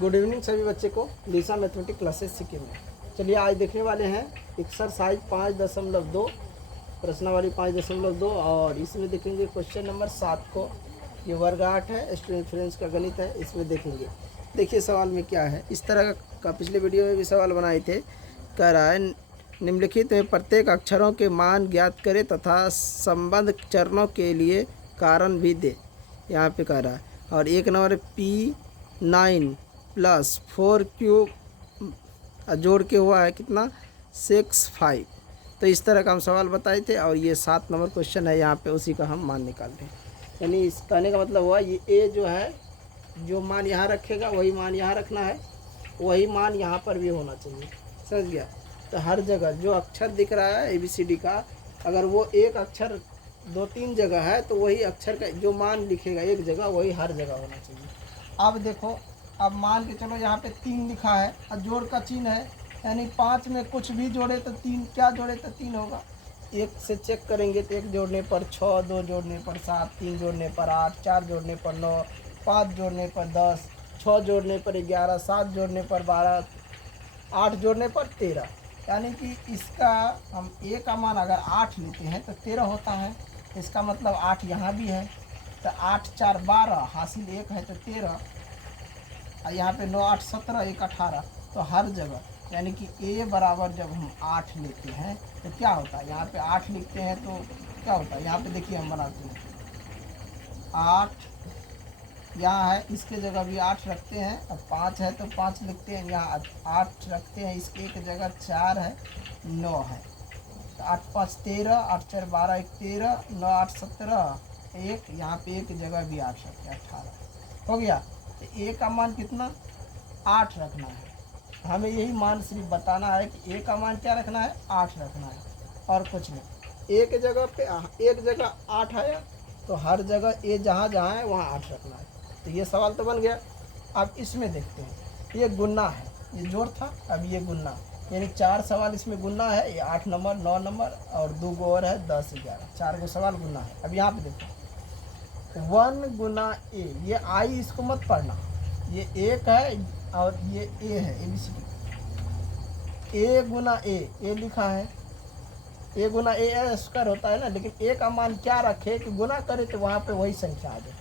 Good evening सभी बच्चे को लिसा मैथमेटिक्स क्लासेस सीखे में। चलिए आज देखने वाले हैं एक्सरसाइज 5.2 प्रश्नावली 5.2 और इसमें देखेंगे क्वेश्चन नंबर 7 को। ये वर्ग 8 है, स्टूडेंट फ्रेंड्स का गणित है, इसमें देखेंगे। देखिए सवाल में क्या है। इस तरह का पिछले वीडियो में भी सवाल बनाए थे। कह रहा है निम्नलिखित में प्रत्येक अक्षरों के मान ज्ञात करें तथा संबंध चरणों के लिए कारण भी दे। यहाँ पे कह रहा है और एक नंबर P9 + 4Q जोड़ के हुआ है कितना 6 5। तो इस तरह का हम सवाल बताए थे और ये 7 नंबर क्वेश्चन है। यहाँ पे उसी का हम मान निकाल रहे हैं। यानी इस कहने का मतलब हुआ ये ए जो है, जो मान यहाँ रखेगा वही मान यहाँ रखना है, वही मान यहाँ पर भी होना चाहिए। समझ गया? तो हर जगह जो अक्षर दिख रहा है ABCD का, अगर वो एक अक्षर 2-3 जगह है तो वही अक्षर का जो मान लिखेगा एक जगह वही हर जगह होना चाहिए। अब देखो, अब मान के चलो यहाँ पे 3 लिखा है और जोड़ का चिन्ह है, यानी 5 में कुछ भी जोड़े तो 3, क्या जोड़े तो 3 होगा। 1 से चेक करेंगे तो 1 जोड़ने पर 6, 2 जोड़ने पर 7, 3 जोड़ने पर 8, 4 जोड़ने पर 9, 5 जोड़ने पर 10, 6 जोड़ने पर 11, 7 जोड़ने पर 12, 8 जोड़ने पर 13। यानी कि इसका हम ए का मान अगर 8 लेते हैं तो 13 होता है। इसका मतलब 8 यहाँ भी है, तो 8 4 12, हासिल 1 है तो 13, और यहाँ पे 9 8 17, 1 18। तो हर जगह यानी कि ए बराबर जब हम 8 लेते हैं तो क्या होता है, यहाँ पे 8 लिखते हैं तो क्या होता है। यहाँ पे देखिए हम बनाते हैं 8, यहाँ है इसके जगह भी 8 रखते हैं, और 5 है तो 5 लिखते हैं, यहाँ 8 रखते हैं, इसके एक जगह 4 है, 9 है, तो 8 5 13, 8 4 12, 1 13, 9 8 17, 1, यहाँ पे एक जगह भी 8 रखते हैं, 18 हो गया। तो ए का मान कितना 8 रखना है। हमें यही मान सिर्फ बताना है कि ए का मान क्या रखना है, 8 रखना है और कुछ नहीं। एक जगह पे एक जगह 8 आया तो हर जगह ए जहाँ जहाँ है वहाँ 8 रखना है। तो ये सवाल तो बन गया। अब इसमें देखते हैं, ये गुन्ना है, ये जोड़ था, अब ये गुन्ना, यानी 4 सवाल इसमें गुन्ना है। ये 8 नंबर 9 नंबर और 2 गो और है 10 11, 4 गो सवाल गुन्ना है। अब यहाँ पे देखो 1 गुना ए, ये आई इसको मत पढ़ना, ये 1 है और ये ए है ABCD। ए गुना ए लिखा है, ए गुना ए स्क्वायर होता है ना, लेकिन ए का मान क्या रखे कि गुना करे तो वहाँ पे वही संख्या आ जाए।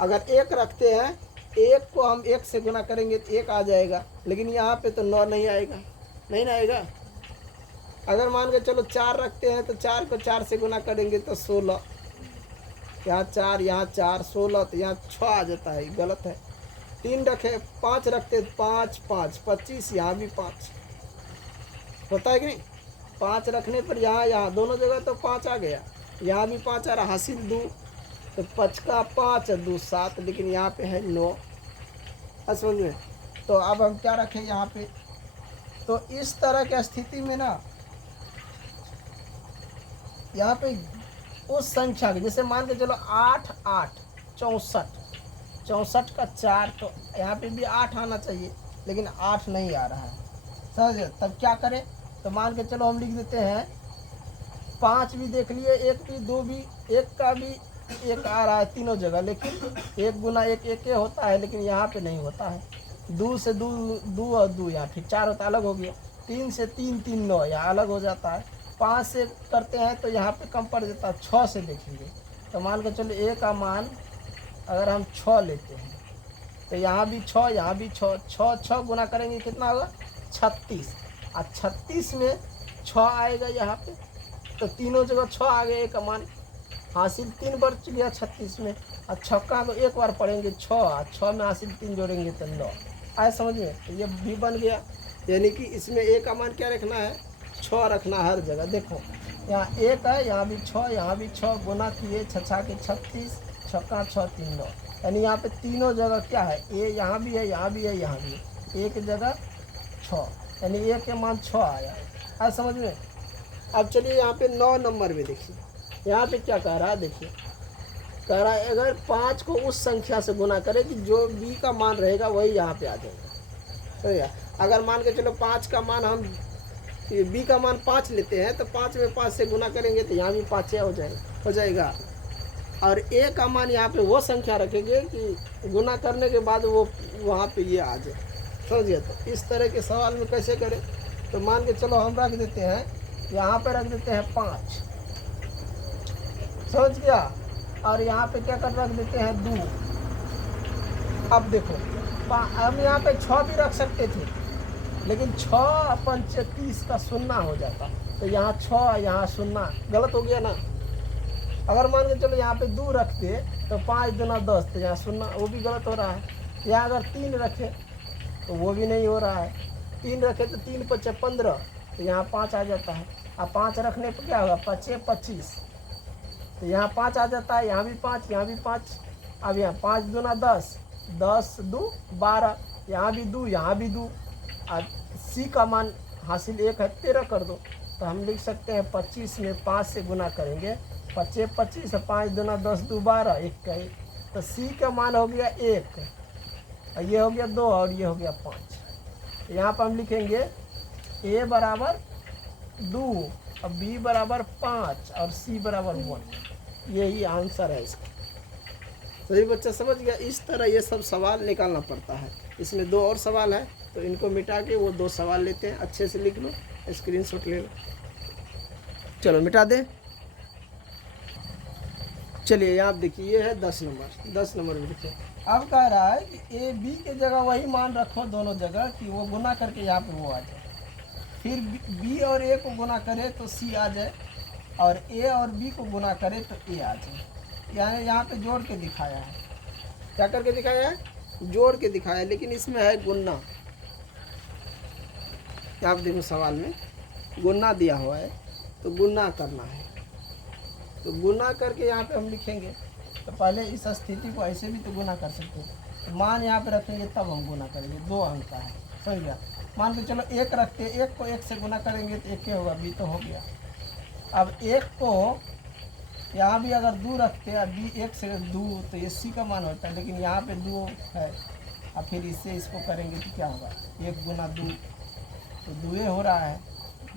अगर 1 रखते हैं, 1 को हम 1 से गुना करेंगे तो 1 आ जाएगा, लेकिन यहाँ पे तो 9 नहीं आएगा, नहीं ना आएगा। अगर मान के चलो 4 रखते हैं तो 4 को 4 से गुना करेंगे तो 16, यहाँ 4 यहाँ 4 16, तो यहाँ 6 आ जाता है, गलत है। 3 रखे, 5 रखते 5 5 25, यहाँ भी 5 होता है कि नहीं। 5 रखने पर यहाँ दोनों जगह तो 5 आ गया, यहाँ भी 5 आ रहा, हासिल 2, तो 5 का 5 2 7, लेकिन यहाँ पे है 9। समझ में? तो अब हम क्या रखें यहाँ पे, तो इस तरह की स्थिति में ना यहाँ पे उस संख्या के, जैसे मान के चलो 8 8 64, 64 का 4, तो यहाँ पे भी 8 आना चाहिए, लेकिन 8 नहीं आ रहा है। समझे? तब क्या करें, तो मान के चलो हम लिख देते हैं 5 भी देख लिए, 1 भी 2 भी, 1 का भी 1 आ रहा है तीनों जगह, लेकिन 1 गुना 1 1 होता है, लेकिन यहाँ पे नहीं होता है। 2 से 2 और 2 यहाँ फिर 4 होता, अलग हो गया। 3 से 3 3 9, यहाँ अलग हो जाता है। 5 से करते हैं तो यहाँ पे कम पड़ जाता है। 6 से देखेंगे तो मान के चलो ए का मान अगर हम 6 लेते हैं तो यहाँ भी 6, यहाँ भी 6, 6 गुना करेंगे कितना होगा 36, और 36 में 6 आएगा यहाँ पे, तो तीनों जगह 6 आ गए। ए का मान हासिल 3 बढ़ गया 36 में, और छक्का को एक बार पढ़ेंगे 6, और 6 में हासिल 3 जोड़ेंगे तो 9 आए। समझ में? तो ये भी बन गया। यानी कि इसमें ए का मान क्या रखना है, 6 रखना हर जगह। देखो यहाँ 1 है, यहाँ भी 6, यहाँ भी 6, गुना किए 6 के 36, छक्का 6 3 9, यानी यहाँ पे तीनों जगह क्या है, ए यहाँ भी है, यहाँ भी है, यहाँ भी है, एक जगह 6, यानी ए के मान 6 आया। आज समझ में? अब चलिए यहाँ पे 9 नंबर में देखिए, यहाँ पे क्या कह रहा है, देखिए कह रहा है अगर 5 को उस संख्या से गुना करें कि जो बी का मान रहेगा वही यहाँ पे आ जाएगा। तो या अगर मान के चलो 5 का मान हम बी का मान 5 लेते हैं तो 5 में 5 से गुना करेंगे तो यहाँ भी 5 हो जाएगा। और ए का मान यहाँ पे वो संख्या रखेंगे कि गुना करने के बाद वो वहाँ पे ये आ जाए। समझिए, तो इस तरह के सवाल में कैसे करें। तो मान के चलो हम रख देते हैं, यहाँ पे रख देते हैं 5, समझ गया, और यहाँ पे क्या कर रख देते हैं 2। अब देखो हम यहाँ पे 6 भी रख सकते थे, लेकिन 6 पंच 30 का 0 हो जाता, तो यहाँ 6 यहाँ 0 गलत हो गया ना। अगर मान के चलो यहाँ पे 2 रखते तो 5 दूना 10, तो यहाँ 0, वो भी गलत हो रहा है। यहाँ अगर 3 रखे तो वो भी नहीं हो रहा है। 3 रखे तो 3 पचे 15, तो यहाँ 5 आ जाता है। अब 5 रखने पर क्या होगा, 5 25, तो यहाँ 5 आ जाता है, यहाँ भी 5, यहाँ भी 5। अब यहाँ 5 दूना 10, 10 2 12, यहाँ भी 2, यहाँ भी 2। अब सी का मान हासिल 1 है, 13 कर दो, तो हम लिख सकते हैं 25 में 5 से गुना करेंगे, 25 25, 5 दूना 10 2 12, 1 का 1, तो सी का मान हो गया 1, और ये हो गया 2, और ये हो गया 5। यहाँ पर हम लिखेंगे ए बराबर 2, और बी बराबर 5, और सी बराबर 1। यही आंसर है इसका। सभी बच्चा समझ गया। इस तरह ये सब सवाल निकालना पड़ता है। इसमें 2 और सवाल है, तो इनको मिटा के वो 2 सवाल लेते हैं, अच्छे से लिख लो, स्क्रीनशॉट ले लो। चलो मिटा दें। चलिए यहाँ देखिए, ये है 10 नंबर, 10 नंबर में देखिए। अब कह रहा है कि ए बी के जगह वही मान रखो दोनों जगह, कि वो गुना करके यहाँ पे वो आ जाए। फिर बी और ए को गुना करे तो सी आ जाए, और ए और बी को गुना करे तो ए आ जाए। यानी यहाँ पे जोड़ के दिखाया है। क्या करके दिखाया है, जोड़ के दिखाया है, लेकिन इसमें है गुना। आप देखो सवाल में गुना दिया हुआ है, तो गुना करना है, तो गुना करके यहाँ पे हम लिखेंगे। तो पहले इस स्थिति को ऐसे भी तो गुना कर सकते हैं, तो मान यहाँ पे रखेंगे तब हम गुना करेंगे। 2 अंक का है, समझ गया। मान के चलो 1 रखते, 1 को 1 से गुना करेंगे तो 1 होगा, बी तो हो गया। अब 1 को यहाँ भी अगर 2 रखते हैं, बी 1 से 2, तो ये सी का मान होता है, लेकिन यहाँ पे 2 है। अब फिर इससे इसको करेंगे तो क्या होगा, 1 गुना 2, तो 2 हो रहा है,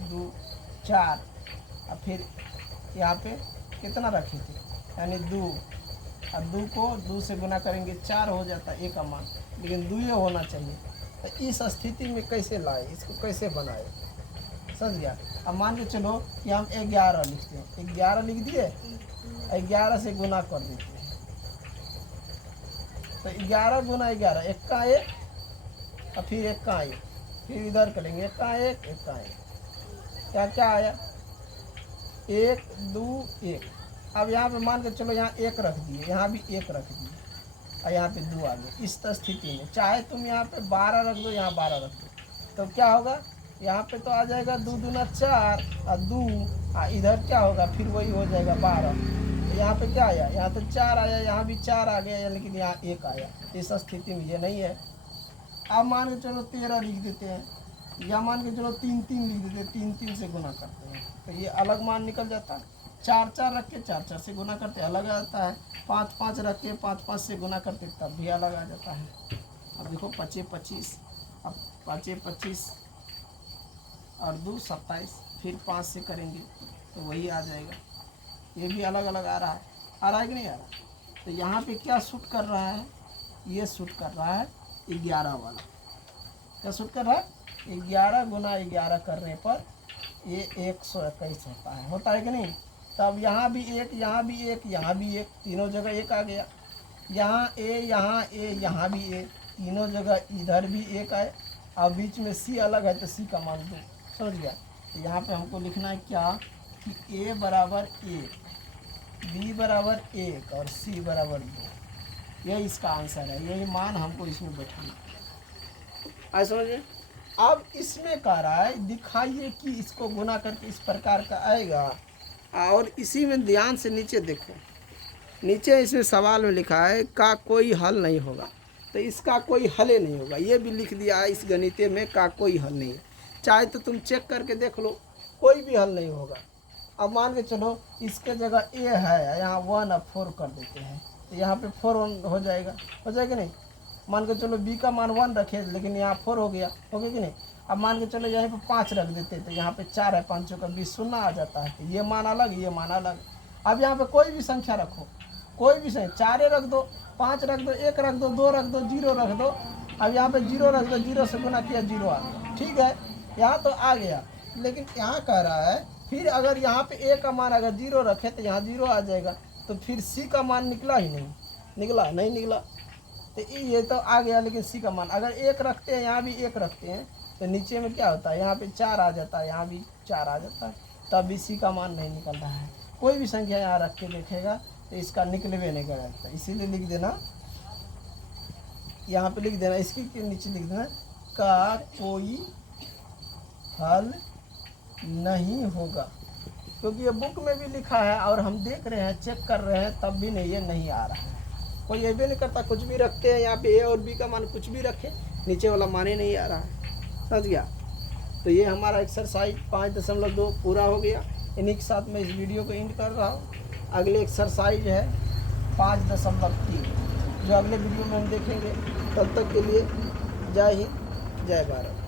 2 4। अब फिर यहाँ पे कितना रखे थे, यानी 2, अब 2 को 2 से गुना करेंगे 4 हो जाता है, 1 का मान, लेकिन 2 होना चाहिए। तो इस स्थिति में कैसे लाए, इसको कैसे बनाए, समझ गया। अब मान के चलो कि हम 11 लिखते हैं, 11 लिख दिए, 11 से गुना कर देते हैं, तो 11 गुना 11, 1 का 1, और फिर 1 का 1, फिर इधर करेंगे 1 का 1, 1 का 1, क्या क्या आया, 1 2 1। अब यहाँ पे मान के चलो यहाँ 1 रख दिए, यहाँ भी 1 रख दिए, और यहाँ पे 2 आ गए। इस स्थिति में चाहे तुम यहाँ पे 12 रख दो, यहाँ 12 रख दो, तो क्या होगा, यहाँ पे तो आ जाएगा 2 दूना 4, और 2, इधर क्या होगा, फिर वही हो जाएगा 12। तो यहाँ पे क्या आया, यहाँ तो 4 आया, यहाँ भी 4 आ गया, लेकिन यहाँ 1 आया। इस स्थिति में ये नहीं है। अब मान के चलो 13 लिख देते हैं, या मान के चलो 3 3 लिख देते हैं, 3 3 से गुना करते हैं, तो ये अलग मान निकल जाता है। 4 4 रख के 4 4 से गुना करते अलग आ जाता है। 5 5 रख के 5 5 से गुना करते तब भी अलग आ जाता है। अब देखो 25 25, अब 25 25 और 2 27, फिर 5 से करेंगे तो वही आ जाएगा। ये भी अलग अलग आ रहा है कि नहीं आ रहा। तो यहाँ पे क्या सूट कर रहा है, ये सूट कर रहा है 11 वाला। क्या सूट कर रहा है, 11 गुना 11 करने पर ये 121 होता है कि नहीं। तब यहाँ भी 1, यहाँ भी 1, यहाँ भी 1, तीनों जगह 1 आ गया। यहाँ ए, यहाँ भी ए, तीनों जगह इधर भी 1 आए। अब बीच में सी अलग है, तो सी का मान 2, समझ गया। तो यहाँ पे हमको लिखना है क्या, कि ए बराबर 1, बी बराबर 1 और सी बराबर 2। यही इसका आंसर है, यही मान हमको इसमें बैठाना है, समझिए। अब इसमें कह रहा है दिखाइए कि इसको गुना करके इस प्रकार का आएगा। और इसी में ध्यान से नीचे देखो, नीचे इसमें सवाल में लिखा है का कोई हल नहीं होगा, तो इसका कोई हल ही नहीं होगा। ये भी लिख दिया है इस गणिते में, का कोई हल नहीं है। चाहे तो तुम चेक करके देख लो, कोई भी हल नहीं होगा। अब मान के चलो इसके जगह ए है, यहाँ 1 और 4 कर देते हैं, तो यहाँ पे 4 हो जाएगा नहीं। मान के चलो बी का मान 1 रखे, लेकिन यहाँ 4 हो गया कि नहीं। अब मान के चलो यहाँ पे 5 रख देते, तो यहाँ पे 4 है, 5 का 20 0 आ जाता है। तो ये मान अलग, ये मान अलग। अब यहाँ पे कोई भी संख्या रखो, कोई भी सही, 4 रख दो, 5 रख दो, 1 रख दो, 2 रख दो, 0 रख दो। अब यहाँ पे 0 रख दो, 0 से गुना किया 0 आ गया। ठीक है, यहाँ तो आ गया, लेकिन यहाँ कह रहा है फिर अगर यहाँ पे ए का मान अगर 0 रखे तो यहाँ 0 आ जाएगा, तो फिर सी का मान निकला ही नहीं, निकला नहीं निकला, तो ये तो आ गया। लेकिन सी का मान अगर 1 रखते हैं, यहाँ भी 1 रखते हैं, तो नीचे में क्या होता है, यहाँ पे 4 आ जाता है, यहाँ भी 4 आ जाता है, तब भी सी का मान नहीं निकल रहा है। कोई भी संख्या यहाँ रख के देखेगा तो इसका निकलवे नहीं करता, इसीलिए लिख देना, यहाँ पे लिख देना, इसकी के नीचे लिख देना का कोई हल नहीं होगा, क्योंकि ये बुक में भी लिखा है और हम देख रहे हैं, चेक कर रहे हैं, तब भी नहीं, ये नहीं आ रहा है। कोई ये भी नहीं करता, कुछ भी रखते हैं यहाँ पे ए और बी का मान कुछ भी रखे, नीचे वाला मान ही नहीं आ रहा है। समझ गया? तो ये हमारा एक्सरसाइज 5.2 पूरा हो गया। इन्हीं के साथ मैं इस वीडियो को एंड कर रहा हूँ। अगले एक्सरसाइज है 5.3, जो अगले वीडियो में हम देखेंगे। तब तक के लिए जय हिंद, जय भारत।